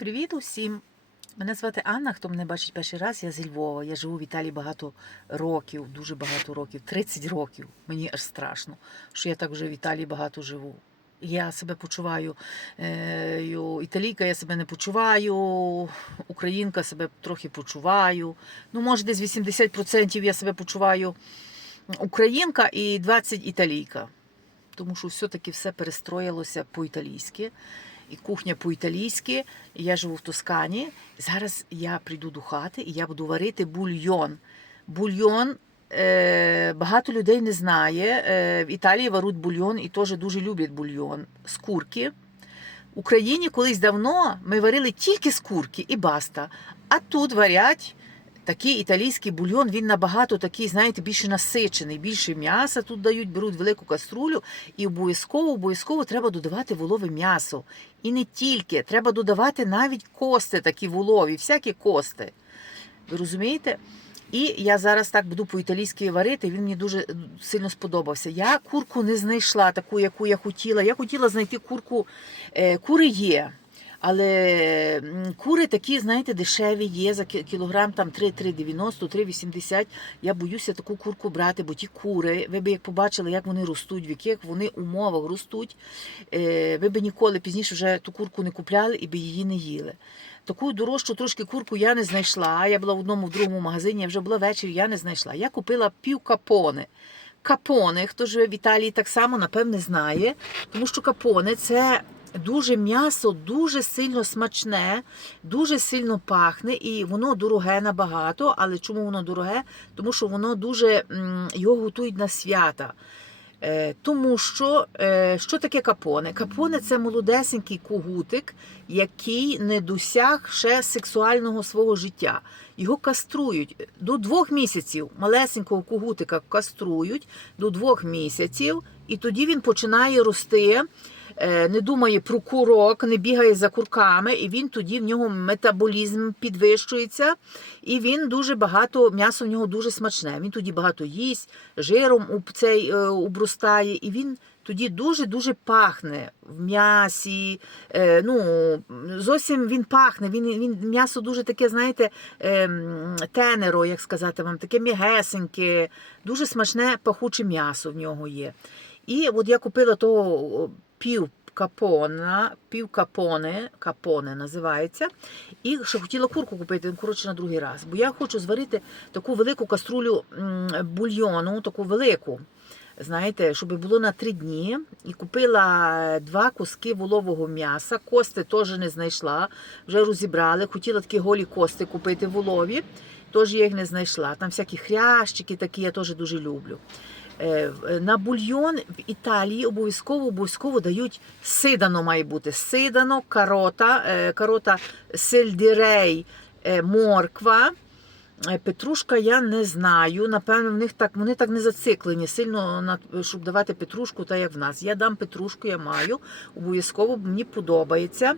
Привіт усім! Мене звати Анна. Хто мене бачить перший раз, я зі Львова. Я живу в Італії багато років, дуже багато років, 30 років. Мені аж страшно, що я так вже в Італії багато живу. Я себе почуваю італійка, я себе не почуваю, українка себе трохи почуваю. Ну, може, десь 80% я себе почуваю українка і 20 італійка. Тому що все-таки все перестроїлося по-італійськи і кухня по-італійськи. Я живу в Тоскані. Зараз я прийду до хати і я буду варити бульйон. Бульйон е, багато людей не знає. Е, в Італії варуть бульйон і теж дуже люблять бульйон з курки. В Україні колись давно ми варили тільки з курки і баста. А тут варять такий італійський бульйон, він набагато такий, знаєте, більше насичений, більше м'яса тут дають, беруть велику каструлю, і обов'язково обов'язково треба додавати волове м'ясо. І не тільки, треба додавати навіть кости такі волові, всякі кости. Ви розумієте? І я зараз так буду по-італійськи варити. Він мені дуже сильно сподобався. Я курку не знайшла таку, яку я хотіла. Я хотіла знайти курку. Е, Кури є. Але кури такі, знаєте, дешеві є за кілограм там 3,390, 3,80. Я боюся таку курку брати, бо ті кури, ви б як побачили, як вони ростуть, в яких вони умовах ростуть. е, Ви б ніколи пізніше вже ту курку не купляли і б її не їли. Таку дорожчу трошки курку я не знайшла. Я була в одному в другому магазині, я вже була ввечері, я не знайшла. Я купила пів капони. Капони, хто живе в Італії, так само напевне знає, тому що капони це дуже м'ясо, дуже сильно смачне, дуже сильно пахне, і воно дороге набагато. Але чому воно дороге? Тому що воно дуже його готують на свята. Е, Тому що е, що таке капоне? Капоне це молодесенький кугутик, який не досяг ще сексуального свого життя. Його каструють до двох місяців. Малесенького кугутика каструють до двох місяців, і тоді він починає рости. Е, Не думає про курок, не бігає за курками, і він тоді в нього метаболізм підвищується, і він дуже багато, м'ясо в нього дуже смачне. Він тоді багато їсть, жиром у цей е, обростає, і він тоді дуже-дуже пахне в м'ясі. Е, ну, зовсім він пахне. Він, він м'ясо дуже таке, знаєте, е, тенеро, як сказати вам, таке м'ягесеньке, дуже смачне пахуче м'ясо в нього є. І от я купила того пів капона, пів капоне, капоне називається. І ще хотіла курку купити, коротше, на другий раз. Бо я хочу зварити таку велику каструлю бульйону, таку велику. Знаєте, щоб було на три дні. І купила два куски волового м'яса. Кости теж не знайшла, вже розібрали. Хотіла такі голі кости купити волові, теж я їх не знайшла. Там всякі хрящики такі, я теж дуже люблю. Е, На бульйон в Італії обов'язково обов'язково дають сидано має бути. Сидано, карота, е, карота сельдірей, е, морква. Петрушка я не знаю. Напевно, в них так вони так не зациклені сильно на щоб давати петрушку, так як в нас. Я дам петрушку, я маю. Обов'язково мені подобається.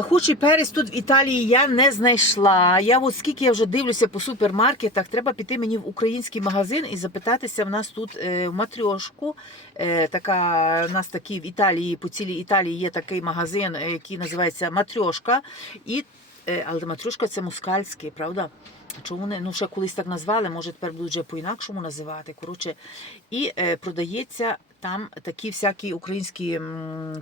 Пахучий перець тут в Італії я не знайшла. Я от скільки я вже дивлюся по супермаркетах, треба піти мені в український магазин і запитатися. В нас тут е, в матрьошку. Е, така, в нас такий в Італії, по цілій Італії є такий магазин, е, який називається Матрьошка. І, але матрьошка це москальський, правда? Чому вони ну ще колись так назвали, може тепер будуть вже по-інакшому називати. Коротше, і е, продається там такі всякі українські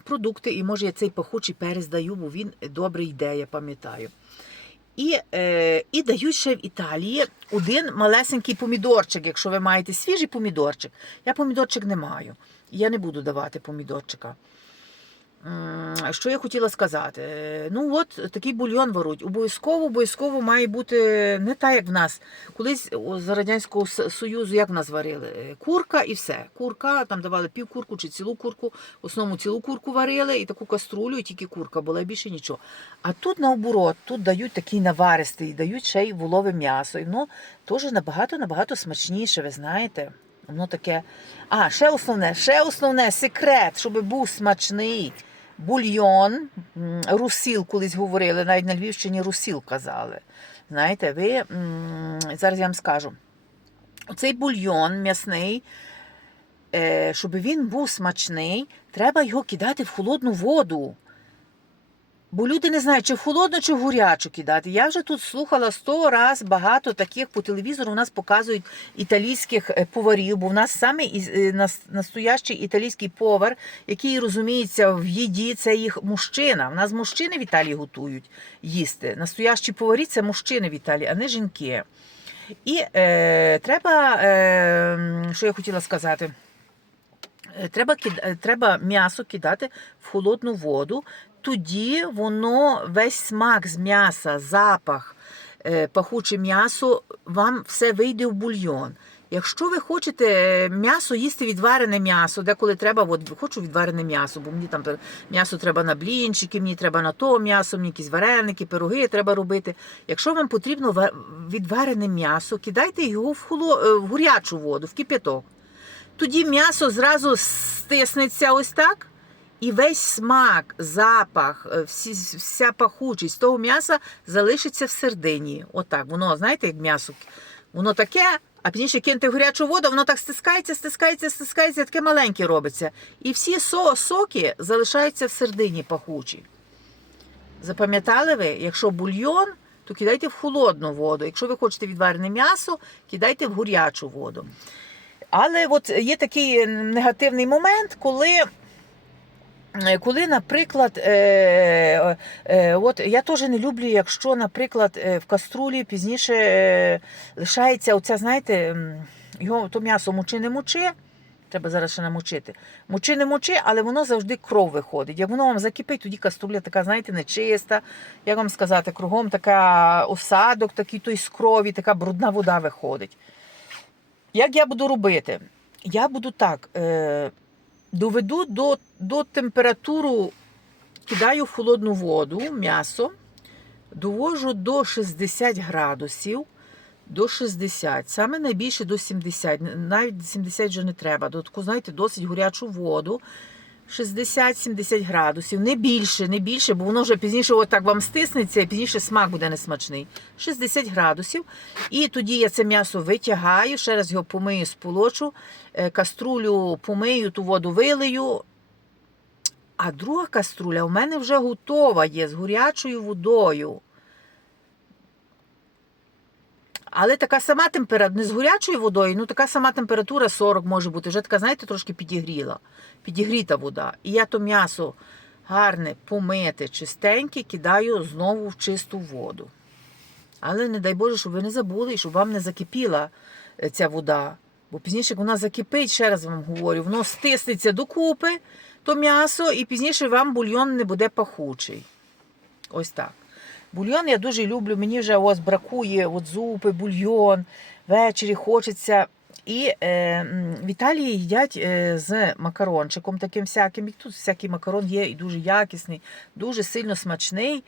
продукти, і може я цей пахучий перець даю, бо він добре йде, я пам'ятаю. І, е, і дають ще в Італії один малесенький помідорчик, якщо ви маєте свіжий помідорчик. Я помідорчик не маю. Я не буду давати помідорчика. Що я хотіла сказати? Ну, от такий бульйон варуть. Обов'язково, обов'язково має бути не так, як в нас. Колись за Радянського Союзу, як в нас варили? Курка і все. Курка, там давали пів курку чи цілу курку. В основному цілу курку варили і таку каструлю, і тільки курка була, і більше нічого. А тут наоборот, тут дають такий наваристий, дають ще й волове м'ясо. І воно теж набагато-набагато смачніше, ви знаєте. Воно таке. А, ще основне, ще основне секрет, щоб був смачний. Бульйон, русіл колись говорили, навіть на Львівщині русіл казали. Знаєте, ви зараз я вам скажу. цей бульйон м'ясний, е, щоб він був смачний, треба його кидати в холодну воду. Бо люди не знають, чи в холодну, чи в горячу кидати. Я вже тут слухала сто раз багато таких по телевізору. У нас показують італійських е, поварів, бо в нас саме е, нас- настоящий італійський повар, який розуміється в їді, це їх мужчина. У нас мужчини в Італії готують їсти. Настоящі поварі це мужчини в Італії, а не жінки. І е, треба, е, що я хотіла сказати. Е, Треба, треба м'ясо кидати в холодну воду, тоді воно весь смак з м'яса, запах, е, пахуче м'ясо, вам все вийде в бульйон. Якщо ви хочете е, м'ясо їсти відварене м'ясо, деколи треба, от хочу відварене м'ясо, бо мені там м'ясо треба на блінчики, мені треба на то м'ясо, мені якісь вареники, пироги треба робити. Якщо вам потрібно ва- відварене м'ясо, кидайте його в, холо, е, в горячу воду, в кип'яток. Тоді м'ясо зразу стиснеться ось так, і весь смак, запах, е, всі, вся пахучість того м'яса залишиться в середині. Отак. Воно, знаєте, як м'ясо. Воно таке, а пізніше кинете в гарячу воду, воно так стискається, стискається, стискається, таке маленьке робиться. І всі со- соки залишаються в середині пахучі. Запам'ятали ви, якщо бульйон, то кидайте в холодну воду. Якщо ви хочете відварене м'ясо, кидайте в гарячу воду. Але от є такий негативний момент, коли. Е, Коли, наприклад, е, е, от я теж не люблю, якщо, наприклад, е, в каструлі пізніше е, лишається оця, знаєте, його то м'ясо мочи не мочи, треба зараз ще намочити. Мочи не мочи, але воно завжди кров виходить. Як воно вам закипить, тоді каструля така, знаєте, нечиста. Як вам сказати, кругом така осадок, такий той з крові, така брудна вода виходить. Як я буду робити? Я буду так. Е, доведу до, до температуру, кидаю в холодну воду м'ясо, довожу до 60 градусів, до 60, саме найбільше до 70, навіть 70 вже не треба. До таку, знаєте, досить гарячу воду. 60-70 градусів, не більше, не більше, бо воно вже пізніше отак вам стиснеться, і пізніше смак буде несмачний. 60 градусів. І тоді я це м'ясо витягаю, ще раз його помию, сполочу, е, каструлю помию, ту воду вилию. А друга каструля у мене вже готова є з гарячою водою. Але така сама температура, не з гарячою водою, ну така сама температура 40 може бути. Вже така, знаєте, трошки підігріла, підігріта вода. І я то м'ясо гарне, помите, чистеньке, кидаю знову в чисту воду. Але не дай Боже, щоб ви не забули, щоб вам не закипіла е, ця вода. Бо пізніше, як вона закипить, ще раз вам говорю, воно стиснеться докупи, то м'ясо, і пізніше вам бульйон не буде пахучий. Ось так. Бульйон я дуже люблю. Мені вже ось бракує от зупи, бульйон. Ввечері хочеться. І е, в Італії їдять е, з макарончиком таким всяким. І тут всякий макарон є і дуже якісний, дуже сильно смачний.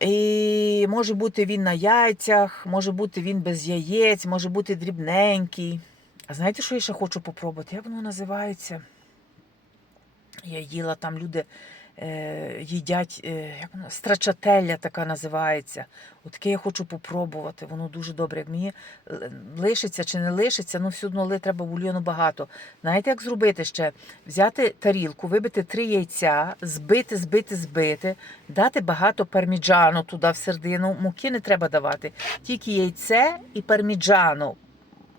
І може бути він на яйцях, може бути він без яєць, може бути дрібненький. А знаєте, що я ще хочу попробувати? Як воно називається? Я їла там люди їдять, е, як воно, страчателя така називається. От таке я хочу попробувати. Воно дуже добре. Як мені е, лишиться чи не лишиться, ну все одно треба бульйону багато. Знаєте, як зробити ще? Взяти тарілку, вибити три яйця, збити, збити, збити, дати багато парміджану туди в середину. Муки не треба давати. Тільки яйце і парміджану.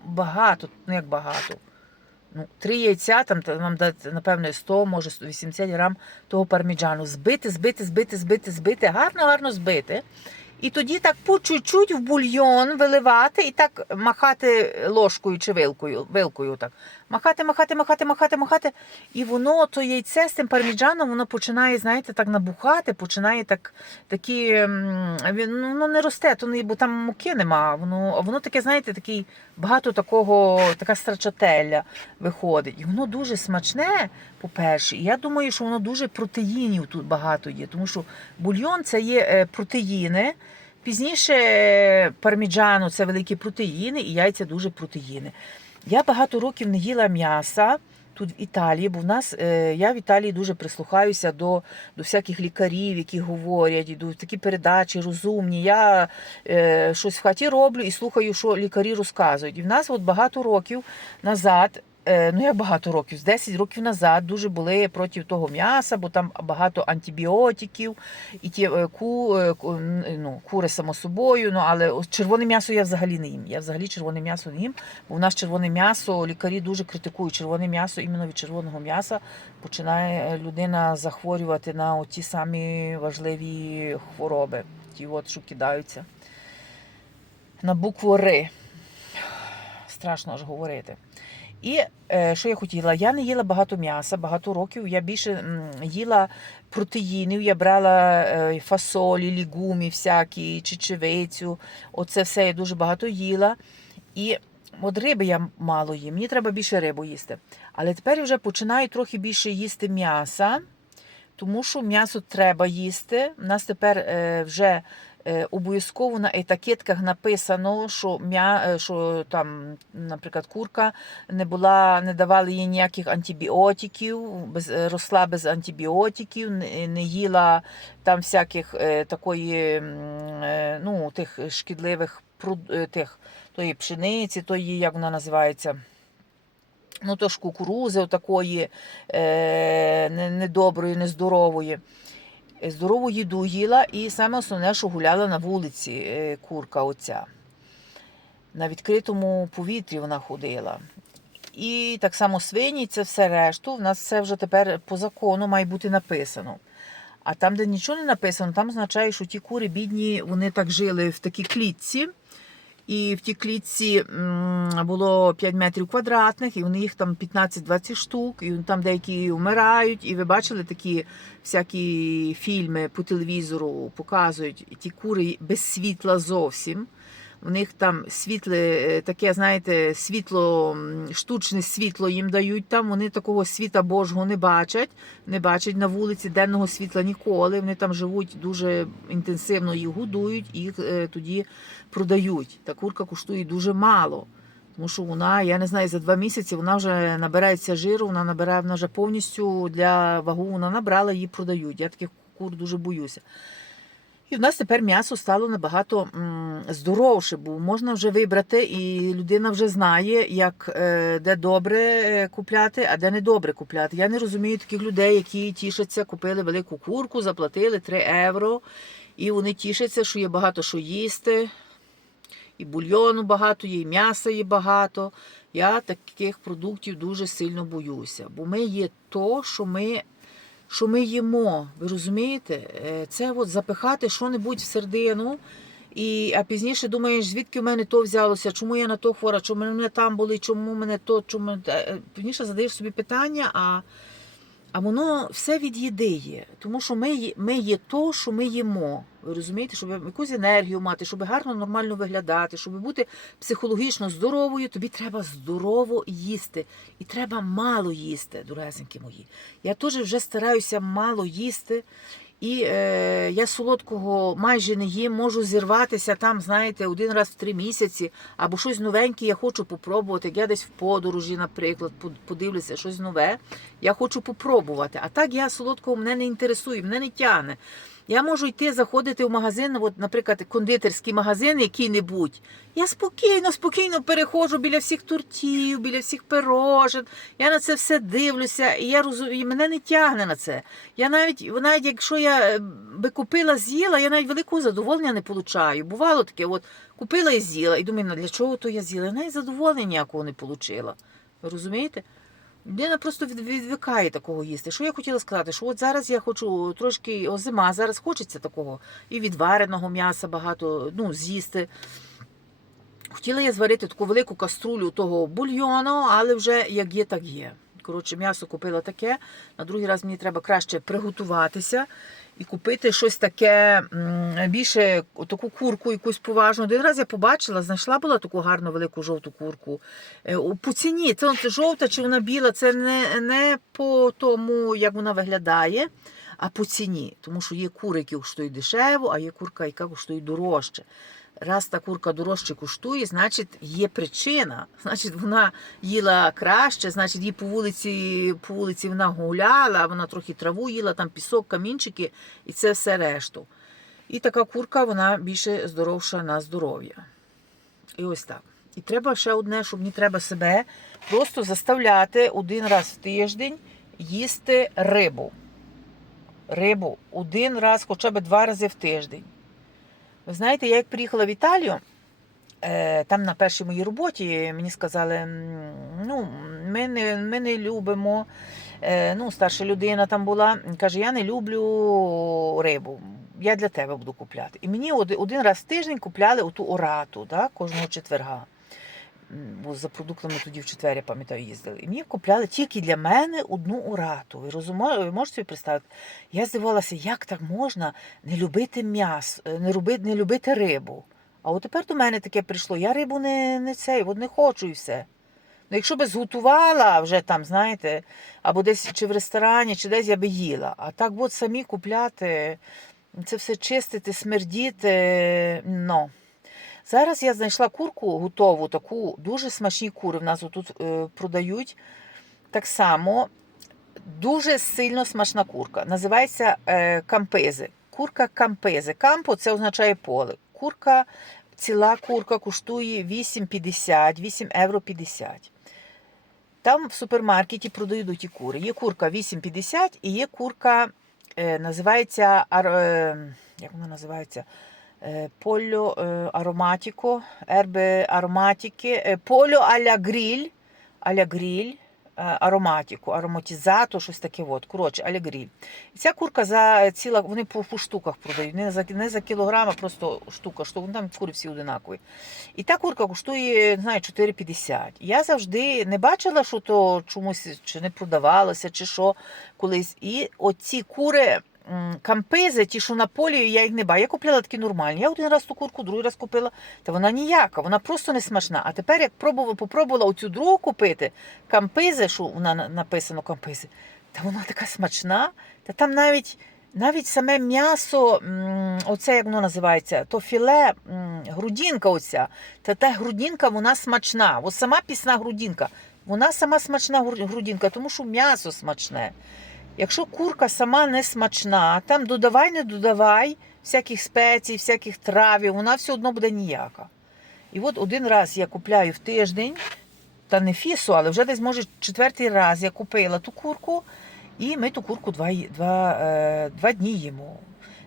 Багато, ну як багато. Ну, три яйця, там та- вам дати, напевно, 100, може 180 грам того парміджану. Збити, збити, збити, збити, збити, гарно, гарно збити. І тоді так по чуть-чуть в бульйон виливати і так махати ложкою чи вилкою. вилкою так. Махати, махати, махати, махати, махати. І воно, то яйце з тим парміджаном, воно починає, знаєте, так набухати, починає так такі. ну, Воно не росте, то не, бо там муки нема. Воно, воно таке, знаєте, такий багато такого, така страчателя виходить. І воно дуже смачне, по-перше. І я думаю, що воно дуже протеїнів тут багато є, тому що бульйон це є е, протеїни. Пізніше е, парміджану це великі протеїни, і яйця дуже протеїни. Я багато років не їла м'яса тут в Італії, бо в нас е, я в Італії дуже прислухаюся до, до всяких лікарів, які говорять, і до такі передачі розумні. Я е, щось в хаті роблю і слухаю, що лікарі розказують. І в нас от багато років назад ну як багато років, з 10 років назад дуже були проти того м'яса, бо там багато антибіотиків, і ті е, ку, е, ну, кури само собою. Ну але червоне м'ясо я взагалі не їм. Я взагалі червоне м'ясо не їм, бо в нас червоне м'ясо, лікарі дуже критикують червоне м'ясо, іменно від червоного м'яса починає е, людина захворювати на ті самі важливі хвороби, ті от, що кидаються. На букву Р. Страшно аж говорити. І е, що я хотіла? Я не їла багато м'яса, багато років. Я більше їла протеїнів, я брала е, фасолі, лігумі всякі, чечевицю. Оце все я дуже багато їла. І от риби я мало їм. Мені треба більше рибу їсти. Але тепер я вже починаю трохи більше їсти м'яса, тому що м'ясо треба їсти. У нас тепер е, вже обов'язково на етикетках написано, що м'я, е, що там, наприклад, курка не була, не давали їй ніяких антибіотиків, без, е, росла без антибіотиків, не, їла там всяких е, такої, е, ну, тих шкідливих е, тих, тої пшениці, тої, як вона називається. Ну, то ж кукурузи такої е, недоброї, нездорової. Е, Здорову їду їла, і саме основне, що гуляла на вулиці е, курка оця. На відкритому повітрі вона ходила. І так само свині, це все решту. В нас все вже тепер по закону має бути написано. А там, де нічого не написано, там означає, що ті кури бідні, вони так жили в такій клітці. І в тій клітці було 5 метрів квадратних, і вони їх там 15-20 штук, і там деякі вмирають. І ви бачили такі всякі фільми по телевізору, показують ті кури без світла зовсім. У них там світле, е, таке, знаєте, світло, штучне світло їм дають там. Вони такого світа Божого не бачать, не бачать на вулиці денного світла ніколи. Вони там живуть дуже інтенсивно, їх годують, їх е, тоді продають. Та курка коштує дуже мало. Тому що вона, я не знаю, за два місяці вона вже набирається жиру, вона набирає вона вже повністю для вагу, вона набрала, її продають. Я таких кур дуже боюся. І в нас тепер м'ясо стало набагато здоровше, бо можна вже вибрати, і людина вже знає, як е, де добре е, купляти, а де не добре купляти. Я не розумію таких людей, які тішаться, купили велику курку, заплатили 3 євро, і вони тішаться, що є багато що їсти, і бульйону багато є, і м'яса є багато. Я таких продуктів дуже сильно боюся, бо ми є то, що ми що ми їмо. Ви розумієте? Е, Це от запихати що-небудь в сердину. І, а пізніше думаєш, звідки в мене то взялося, чому я на то хвора, чому мене там були, чому мене то, чому Е, пізніше задаєш собі питання, а, а воно все від їди. Тому що ми, ми є то, що ми їмо. Ви розумієте, щоб якусь енергію мати, щоб гарно, нормально виглядати, щоб бути психологічно здоровою, тобі треба здорово їсти. І треба мало їсти, дорогесенькі мої. Я теж вже стараюся мало їсти. І е, я солодкого майже не їм, можу зірватися там, знаєте, один раз в три місяці, або щось новеньке я хочу попробувати. Я десь в подорожі, наприклад, под- подивлюся щось нове. Я хочу попробувати. А так я солодкого мене не інтересує, мене не тягне. Я можу йти заходити в магазин, от, наприклад, кондитерський магазин який-небудь. Я спокійно, спокійно переходжу біля всіх тортів, біля всіх пирожен. Я на це все дивлюся, і я розумію, мене не тягне на це. Я навіть, навіть якщо я е, би купила, з'їла, я навіть великого задоволення не получаю. Бувало таке, от купила і з'їла, і думаю, «Ну, для чого то я з'їла? Я навіть задоволення ніякого не отримала. Ви розумієте? Людина просто відвикає такого їсти. Що я хотіла сказати? Що от зараз я хочу трошки зима, зараз хочеться такого і відвареного м'яса багато ну, з'їсти. Хотіла я зварити таку велику каструлю того бульйону, але вже як є, так є. Коротше, м'ясо купила таке. На другий раз мені треба краще приготуватися і купити щось таке більше таку курку, якусь поважну. Один раз я побачила, знайшла була таку гарну велику жовту курку. Е, По ціні, це жовта чи вона біла, це не, не по тому, як вона виглядає, а по ціні. Тому що є кури, які коштують дешево, а є курка, яка коштує дорожче. Раз та курка дорожче коштує, значить є причина. Значить, вона їла краще, значить, їй по вулиці, по вулиці вона гуляла, вона трохи траву їла, там пісок, камінчики і це все решту. І така курка, вона більше здоровша на здоров'я. І ось так. І треба ще одне, щоб не треба себе просто заставляти один раз в тиждень їсти рибу. Рибу один раз, хоча б два рази в тиждень. Ви знаєте, я як приїхала в Італію, е, там на першій моїй роботі мені сказали, ну, ми не, ми не любимо. Е, Ну, старша людина там була, каже, я не люблю рибу. Я для тебе буду купляти. І мені один раз в тиждень купляли оту орату, да, кожного четверга. Бо за продуктами тоді в четвер, пам'ятаю, їздили. І мені купляли тільки для мене одну орату. Ви розумо- ви можете собі представити? Я здивувалася, як так можна не любити м'ясо, е, не, люби, не любити рибу. А от тепер до мене таке прийшло. Я рибу не, не цей, от не хочу і все. Ну, якщо би зготувала вже там, знаєте, або десь чи в ресторані, чи десь я би їла. А так от самі купляти, це все чистити, смердіти. Ну. Зараз я знайшла курку готову, таку дуже смачні кури. В нас тут е, продають. Так само дуже сильно смачна курка. Називається е, кампези. Курка кампези. Кампо це означає поле. Курка, ціла курка коштує 8,50, 8 євро 50. Там в супермаркеті продають ті кури. Є курка 8,50 і є курка, е, називається, як вона називається? Е, Поло е, ароматико, ербе ароматики, е, аля гриль, аля гриль, е, ароматику, ароматизату, щось таке. От. Коротше, аля гриль. І ця курка за ціла, вони по, по штуках продають, не за, не за кілограм, а просто штука, штука. Там кури всі одинакові. І та курка коштує, знаю, 4,50. Я завжди не бачила, що то чомусь чи не продавалося, чи що колись. І оці кури. Кампези, ті, що на полі, я їх не бачу. Я купляла такі нормальні. Я один раз ту курку, другий раз купила, та вона ніяка, вона просто не смачна. А тепер, як пробувала, попробувала оцю другу купити, кампези, що вона написано кампези, та вона така смачна, та там навіть навіть саме м'ясо, оце як воно називається, то філе, грудінка оця, та та грудінка вона смачна. Ось сама пісна грудінка, вона сама смачна грудінка, тому що м'ясо смачне. Якщо курка сама не смачна, там додавай, не додавай всяких спецій, всяких травів, вона все одно буде ніяка. І от один раз я купляю в тиждень, та не фісу, але вже десь, може, четвертий раз я купила ту курку, і ми ту курку два, два, е, два дні їмо.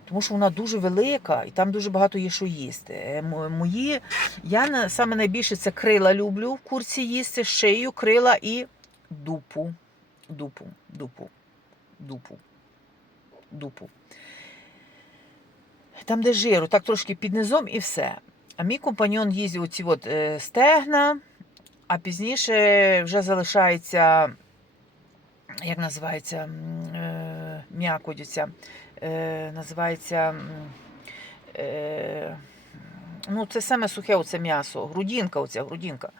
Тому що вона дуже велика і там дуже багато є що їсти. Е, Мої, я саме найбільше це крила люблю в курці їсти, шию, крила і дупу. Дупу, дупу, дупу, дупу. Там, де жиру, так трошки під низом і все. А мій компаньон їздить оці от, е, стегна, а пізніше вже залишається, як називається, е, м'якоть е, називається. Ну, це саме сухе оце м'ясо, грудинка, оця грудинка.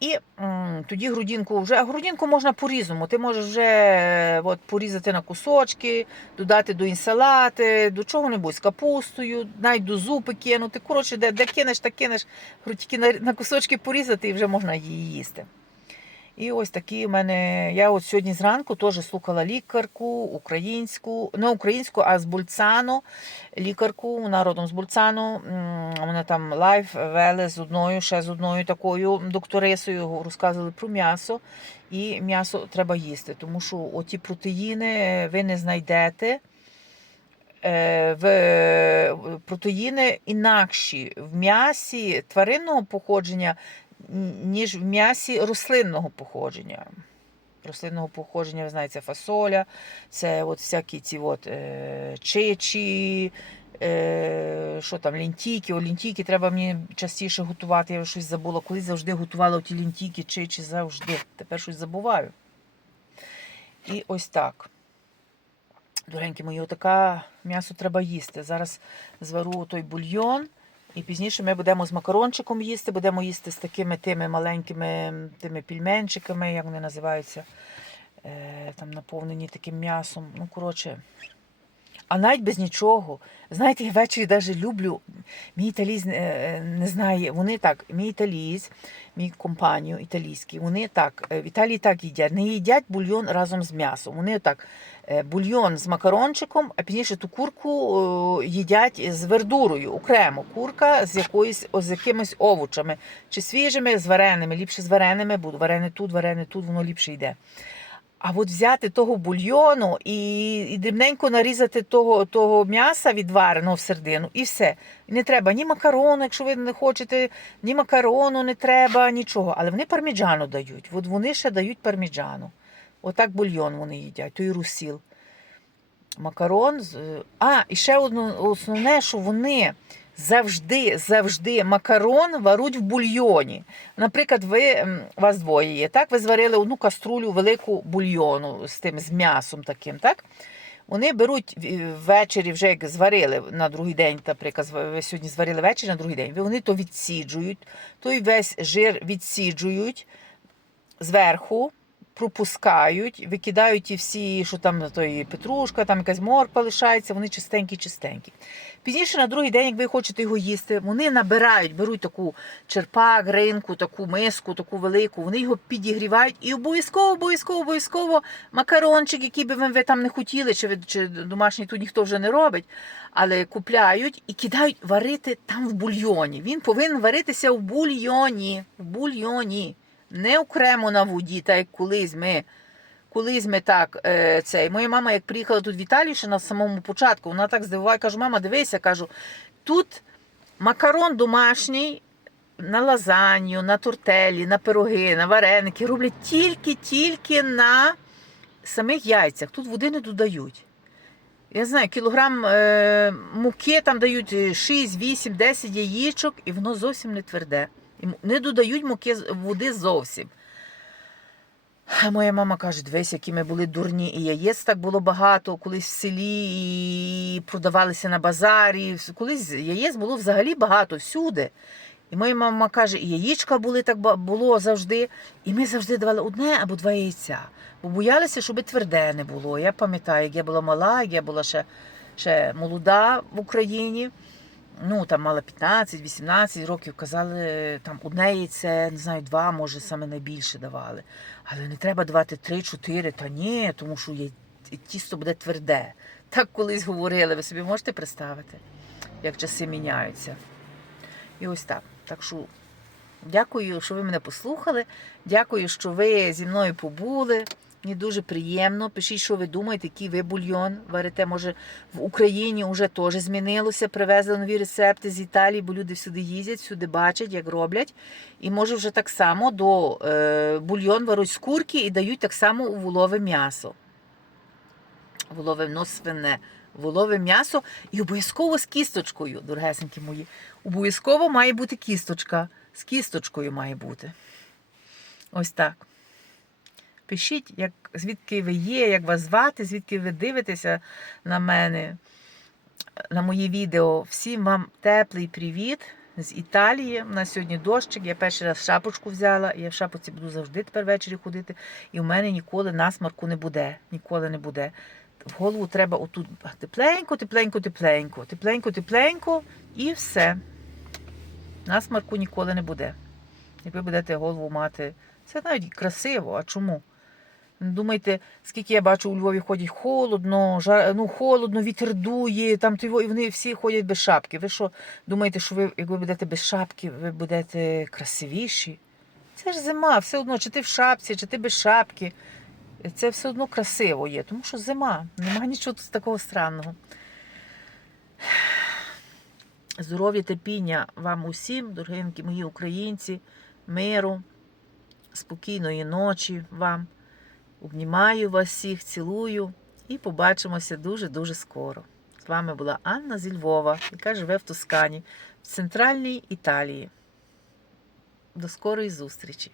І м, тоді грудинку вже, а грудинку можна по-різному. Ти можеш вже е, от, порізати на кусочки, додати до інсалати, до чого-небудь з капустою, навіть до зупи кинути. Коротше, де, де кинеш, так кинеш, тільки на, на кусочки порізати і вже можна її їсти. І ось такі в мене. Я от сьогодні зранку теж слухала лікарку українську, не українську, а з Бульцану. Лікарку, вона родом з Бульцану. Вона там лайф вели з одною, ще з одною такою докторисою розказували про м'ясо. І м'ясо треба їсти, тому що оті протеїни ви не знайдете. Е, В протеїни інакші в м'ясі тваринного походження, ніж в м'ясі рослинного походження. Рослинного походження, ви знаєте, фасоля, це от всякі ці от, е, чечі, е, що там, лінтійки. О, лінтійки треба мені частіше готувати, я щось забула. Колись завжди готувала ті лінтійки, чечі завжди. Тепер щось забуваю. І ось так. Доренькі мої, отака м'ясо треба їсти. Зараз звару той бульйон. І пізніше ми будемо з макарончиком їсти, будемо їсти з такими тими маленькими тими пільменчиками, як вони називаються, е, там наповнені таким м'ясом. Ну, коротше. А навіть без нічого. Знаєте, я ввечері навіть люблю. Мій італійсь е, не знає, вони так, мій італієць, мій компанію італійський, вони так, е, в Італії так їдять. Не їдять бульйон разом з м'ясом. Вони так, е, бульйон з макарончиком, а пізніше ту курку їдять з вердурою, окремо. Курка з якоюсь з якимись овочами, чи свіжими, з вареними, ліпше з вареними, бо варене тут, варене тут, воно ліпше йде. А от взяти того бульйону і, і дрібненько нарізати того, того м'яса відвареного в середину, і все. І не треба ні макарону, якщо ви не хочете, ні макарону не треба, нічого. Але вони парміджану дають. От вони ще дають парміджану. Отак бульйон вони їдять, той русіл. Макарон. А, і ще одне основне, що вони завжди, завжди макарон варуть в бульйоні. Наприклад, ви вас двоє є, так? Ви зварили одну каструлю велику бульйону з тим з м'ясом таким, так? Вони беруть ввечері, вже як зварили на другий день, наприклад, ви сьогодні зварили ввечері на другий день. Вони то відсіджують, той весь жир відсіджують зверху, пропускають, викидають ті всі, що там той петрушка, там якась морква лишається, вони чистенькі-чистенькі. Пізніше на другий день, як ви хочете його їсти, вони набирають, беруть таку черпак, ринку, таку миску, таку велику, вони його підігрівають і обов'язково, обов'язково, обов'язково макарончик, який би ви там не хотіли, чи, ви- чи домашній тут ніхто вже не робить, але купляють і кидають варити там в бульйоні. Він повинен варитися в бульйоні. В бульйоні. Не окремо на воді, так як колись ми. Колись ми так, е, цей. Моя мама, як приїхала тут в Італію ще на самому початку, вона так здивувала, кажу, мама, дивися, кажу, тут макарон домашній на лазанью, на тортелі, на пироги, на вареники роблять тільки-тільки на самих яйцях. Тут води не додають. Я знаю, кілограм е, муки там дають 6, 8, 10 яєчок, і воно зовсім не тверде. Не додають муки води зовсім. Моя мама каже: дивись, які ми були дурні, і яєць так було багато, колись в селі і продавалися на базарі. Колись яєць було взагалі багато всюди. І моя мама каже, і яєчка були так було завжди. І ми завжди давали одне або два яйця. Бо боялися, щоб тверде не було. Я пам'ятаю, як я була мала, як я була ще, ще молода в Україні. Ну, там мала 15-18 років, казали, там одне яйце, не знаю, два, може, саме найбільше давали. Але не треба давати 3-4, та ні, тому що є, тісто буде тверде. Так колись говорили, ви собі можете представити, як часи міняються. І ось так. Так що дякую, що ви мене послухали. Дякую, що ви зі мною побули. Мені дуже приємно. Пишіть, що ви думаєте, який ви бульйон варите. Може, в Україні вже теж змінилося. Привезли нові рецепти з Італії, бо люди всюди їздять, всюди бачать, як роблять. І може вже так само до е, бульйон варуть з курки і дають так само у волове м'ясо. Волове ну, свине. Волове м'ясо і обов'язково з кісточкою, дорогесенькі мої. Обов'язково має бути кісточка. З кісточкою має бути. Ось так. Пишіть, як, звідки ви є, як вас звати, звідки ви дивитеся на мене, на мої відео. Всім вам теплий привіт з Італії. У нас сьогодні дощик. Я перший раз шапочку взяла. Я в шапочці буду завжди тепер ввечері ходити. І в мене ніколи насмарку не буде. Ніколи не буде. В голову треба отут тепленько, тепленько, тепленько, тепленько, тепленько і все. Насмарку ніколи не буде. Як ви будете голову мати. Це навіть красиво. А чому? Думайте, скільки я бачу у Львові ходять холодно, жар... ну холодно, вітер дує, там той і вони всі ходять без шапки. Ви що думаєте, що ви, як ви будете без шапки, ви будете красивіші? Це ж зима, все одно, чи ти в шапці, чи ти без шапки. Це все одно красиво є, тому що зима. Нема нічого тут такого странного. Здоров'я, терпіння вам усім, дорогенькі мої українці, миру, спокійної ночі вам. Обнімаю вас всіх, цілую і побачимося дуже-дуже скоро. З вами була Анна зі Львова, яка живе в Тоскані, в центральній Італії. До скорої зустрічі!